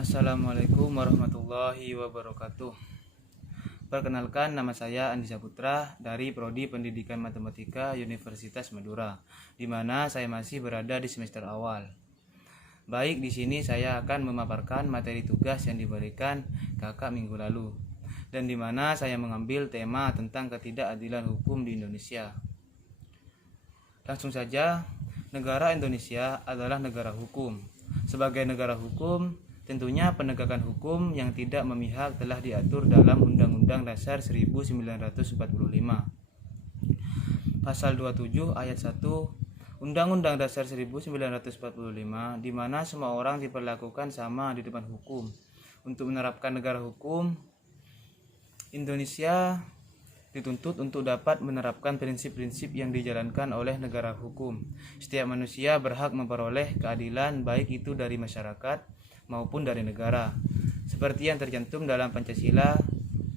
Assalamualaikum warahmatullahi wabarakatuh. Perkenalkan, nama saya Andi Saputra dari Prodi Pendidikan Matematika Universitas Madura, di mana saya masih berada di semester awal. Baik, di sini saya akan memaparkan materi tugas yang diberikan kakak minggu lalu, dan di mana saya mengambil tema tentang ketidakadilan hukum di Indonesia. Langsung saja, negara Indonesia adalah negara hukum. Sebagai negara hukum, tentunya penegakan hukum yang tidak memihak telah diatur dalam Undang-Undang Dasar 1945. Pasal 27 ayat 1 Undang-Undang Dasar 1945, di mana semua orang diperlakukan sama di depan hukum. Untuk menerapkan negara hukum, Indonesia dituntut untuk dapat menerapkan prinsip-prinsip yang dijalankan oleh negara hukum. Setiap manusia berhak memperoleh keadilan, baik itu dari masyarakat maupun dari negara, seperti yang tercantum dalam Pancasila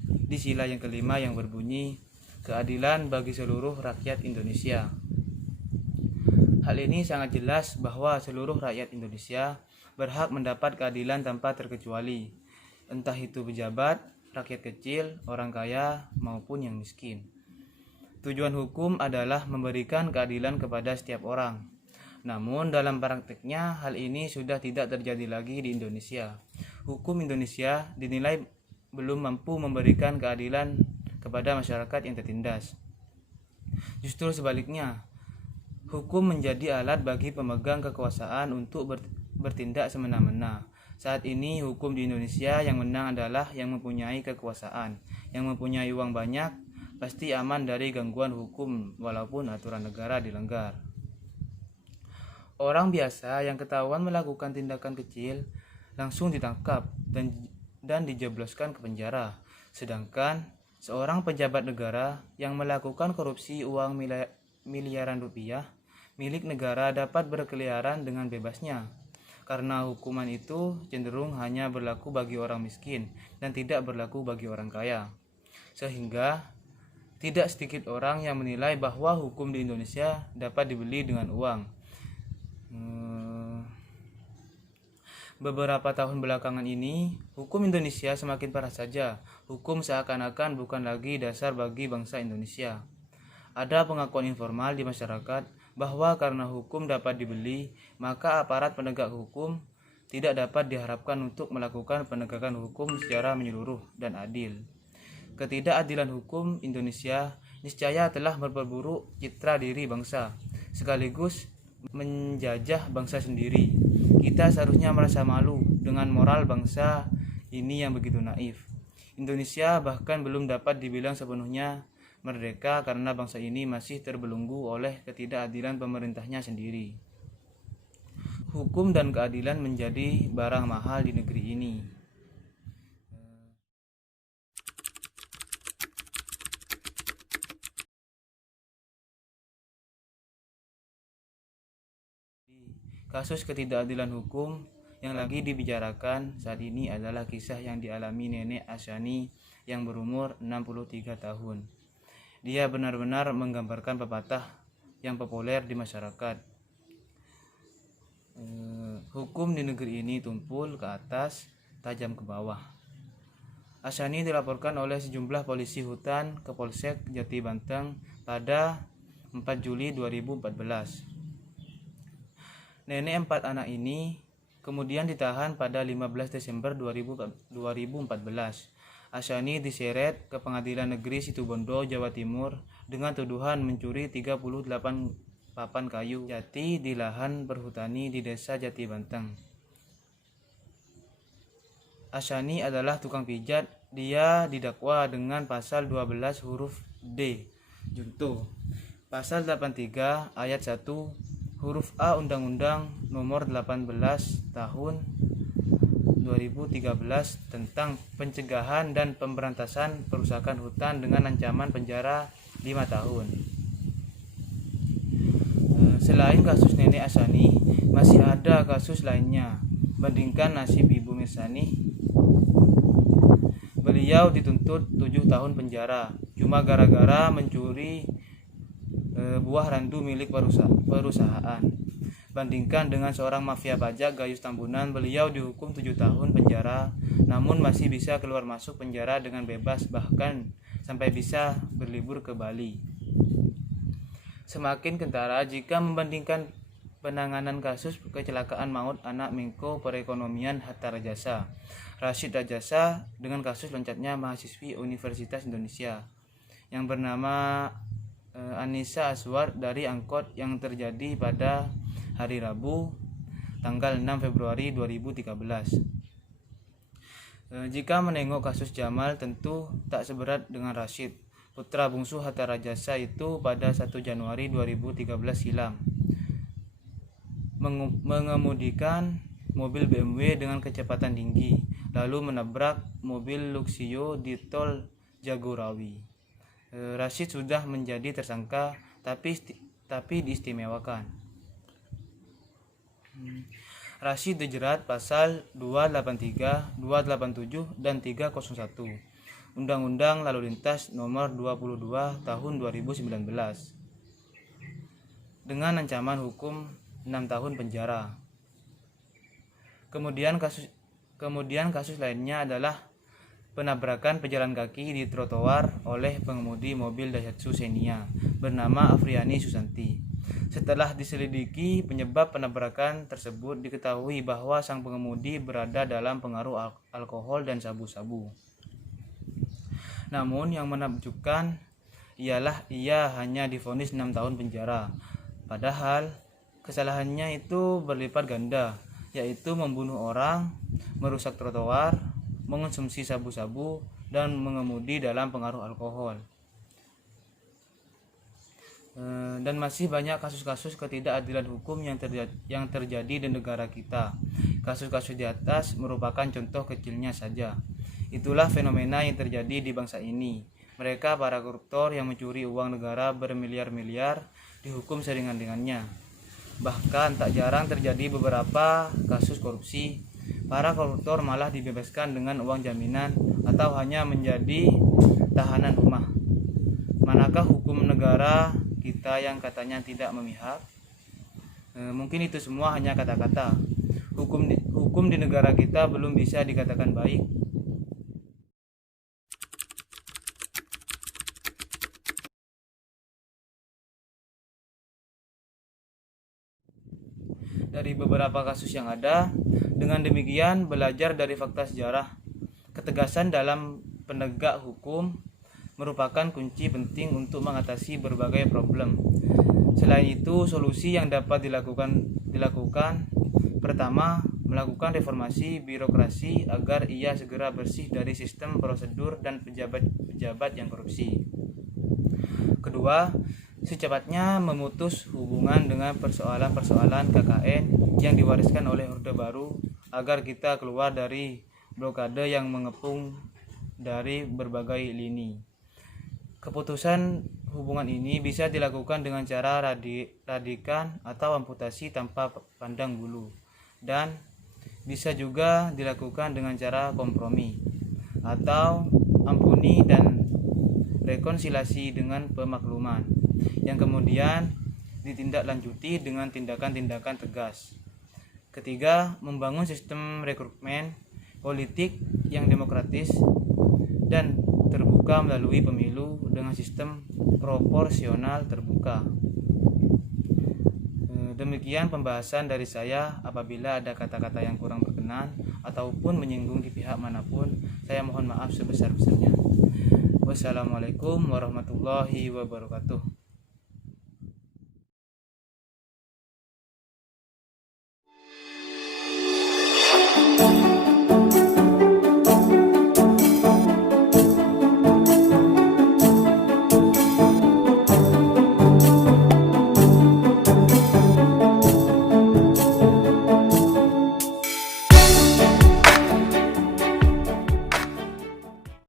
di sila yang kelima yang berbunyi, keadilan bagi seluruh rakyat Indonesia. Hal ini sangat jelas bahwa seluruh rakyat Indonesia berhak mendapat keadilan tanpa terkecuali, entah itu pejabat, rakyat kecil, orang kaya, maupun yang miskin. Tujuan hukum adalah memberikan keadilan kepada setiap orang. Namun dalam prakteknya hal ini sudah tidak terjadi lagi di Indonesia. Hukum Indonesia dinilai belum mampu memberikan keadilan kepada masyarakat yang tertindas. Justru sebaliknya, hukum menjadi alat bagi pemegang kekuasaan untuk bertindak semena-mena. Saat ini hukum di Indonesia yang menang adalah yang mempunyai kekuasaan, yang mempunyai uang banyak, pasti aman dari gangguan hukum walaupun aturan negara dilanggar. Orang biasa yang ketahuan melakukan tindakan kecil langsung ditangkap dan dijebloskan ke penjara. Sedangkan seorang pejabat negara yang melakukan korupsi uang miliaran rupiah milik negara dapat berkeliaran dengan bebasnya. Karena hukuman itu cenderung hanya berlaku bagi orang miskin dan tidak berlaku bagi orang kaya. Sehingga tidak sedikit orang yang menilai bahwa hukum di Indonesia dapat dibeli dengan uang. Beberapa tahun belakangan ini, hukum Indonesia semakin parah saja. Hukum seakan-akan bukan lagi dasar bagi bangsa Indonesia. Ada pengakuan informal di masyarakat bahwa karena hukum dapat dibeli, maka aparat penegak hukum tidak dapat diharapkan untuk melakukan penegakan hukum secara menyeluruh dan adil. Ketidakadilan hukum Indonesia niscaya telah memperburuk citra diri bangsa, sekaligus menjajah bangsa sendiri. Kita seharusnya merasa malu dengan moral bangsa ini yang begitu naif. Indonesia bahkan belum dapat dibilang sepenuhnya merdeka karena bangsa ini masih terbelenggu oleh ketidakadilan pemerintahnya sendiri. Hukum dan keadilan menjadi barang mahal di negeri ini. Kasus ketidakadilan hukum yang lagi dibicarakan saat ini adalah kisah yang dialami nenek Asyani yang berumur 63 tahun. Dia benar-benar menggambarkan pepatah yang populer di masyarakat. Hukum di negeri ini tumpul ke atas, tajam ke bawah. Asyani dilaporkan oleh sejumlah polisi hutan ke Polsek Jati Banteng pada 4 Juli 2014. Nenek 4 anak ini kemudian ditahan pada 15 Desember 2014. Asyani diseret ke Pengadilan Negeri Situbondo, Jawa Timur dengan tuduhan mencuri 38 papan kayu jati di lahan perhutani di Desa Jati Banteng. Asyani adalah tukang pijat. Dia didakwa dengan pasal 12 huruf D junto, pasal 83 ayat 1 huruf A Undang-Undang Nomor 18 Tahun 2013 tentang pencegahan dan pemberantasan perusakan hutan dengan ancaman penjara 5 tahun. Selain kasus Nenek Asani, masih ada kasus lainnya. Bandingkan nasib Ibu Mirsani. Beliau dituntut 7 tahun penjara cuma gara-gara mencuri buah randu milik perusahaan. Bandingkan dengan seorang mafia pajak Gayus Tambunan, beliau dihukum 7 tahun penjara namun masih bisa keluar masuk penjara dengan bebas, bahkan sampai bisa berlibur ke Bali. Semakin kentara jika membandingkan penanganan kasus kecelakaan maut anak Menko Perekonomian Hatta Rajasa, Rashid Rajasa, dengan kasus loncatnya mahasiswi Universitas Indonesia yang bernama Anissa Aswar dari angkot yang terjadi pada hari Rabu tanggal 6 Februari 2013. Jika menengok kasus Jamal tentu tak seberat dengan Rashid, putra bungsu Hatta Rajasa itu pada 1 Januari 2013 hilang mengemudikan mobil BMW dengan kecepatan tinggi lalu menabrak mobil Luxio di tol Jagorawi. Rashid sudah menjadi tersangka tapi diistimewakan. Rashid dijerat pasal 283, 287 dan 301 Undang-Undang Lalu Lintas Nomor 22 Tahun 2019 dengan ancaman hukum 6 tahun penjara. Kemudian kasus lainnya adalah penabrakan pejalan kaki di trotoar oleh pengemudi mobil Daihatsu Xenia bernama Afriani Susanti. Setelah diselidiki penyebab penabrakan tersebut, diketahui bahwa sang pengemudi berada dalam pengaruh alkohol dan sabu-sabu. Namun yang menakjubkan ialah ia hanya divonis 6 tahun penjara. Padahal kesalahannya itu berlipat ganda, yaitu membunuh orang, merusak trotoar, mengonsumsi sabu-sabu, dan mengemudi dalam pengaruh alkohol. Dan masih banyak kasus-kasus ketidakadilan hukum yang terjadi di negara kita. Kasus-kasus di atas merupakan contoh kecilnya saja. Itulah fenomena yang terjadi di bangsa ini. Mereka para koruptor yang mencuri uang negara bermiliar-miliar dihukum seringan-ringannya. Bahkan tak jarang terjadi beberapa kasus korupsi. Para koruptor malah dibebaskan dengan uang jaminan atau hanya menjadi tahanan rumah. Manakah hukum negara kita yang katanya tidak memihak? Mungkin itu semua hanya kata-kata. Hukum di negara kita belum bisa dikatakan baik. Dari beberapa kasus yang ada, dengan demikian belajar dari fakta sejarah, ketegasan dalam penegak hukum merupakan kunci penting untuk mengatasi berbagai problem. Selain itu, solusi yang dapat dilakukan pertama, melakukan reformasi birokrasi agar ia segera bersih dari sistem prosedur dan pejabat yang korupsi. Kedua, secepatnya memutus hubungan dengan persoalan-persoalan KKN yang diwariskan oleh Orde Baru agar kita keluar dari blokade yang mengepung dari berbagai lini. Keputusan hubungan ini bisa dilakukan dengan cara radikan atau amputasi tanpa pandang bulu, dan bisa juga dilakukan dengan cara kompromi atau ampuni dan rekonsiliasi dengan pemakluman yang kemudian ditindaklanjuti dengan tindakan-tindakan tegas. Ketiga, membangun sistem rekrutmen politik yang demokratis dan terbuka melalui pemilu dengan sistem proporsional terbuka. Demikian pembahasan dari saya. Apabila ada kata-kata yang kurang berkenan ataupun menyinggung di pihak manapun, saya mohon maaf sebesar-besarnya. Wassalamualaikum warahmatullahi wabarakatuh.